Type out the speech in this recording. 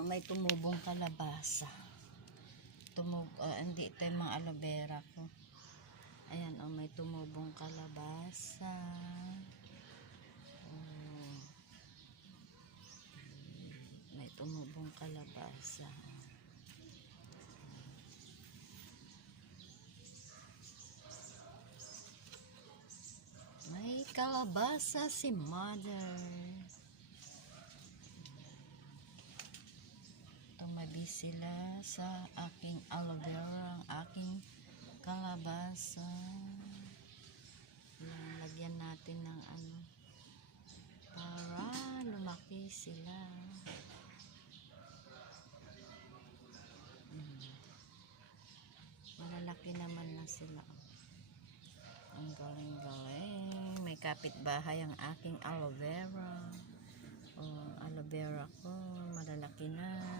o, may tumubong kalabasa. Tumub, ah, hindi, ito yung mga aloe vera ko. Ayan, o, may tumubong kalabasa. Oh. May tumubong kalabasa. May kalabasa si mother. Tumabi sila sa aking aloe vera, ang aking kalabasa. Yan, lagyan natin ng ano para lumaki sila. Mm. Malalaki naman na sila. Ang galing-galing. May kapitbahay ang aking aloe vera. O, ang aloe vera ko, malalaki na.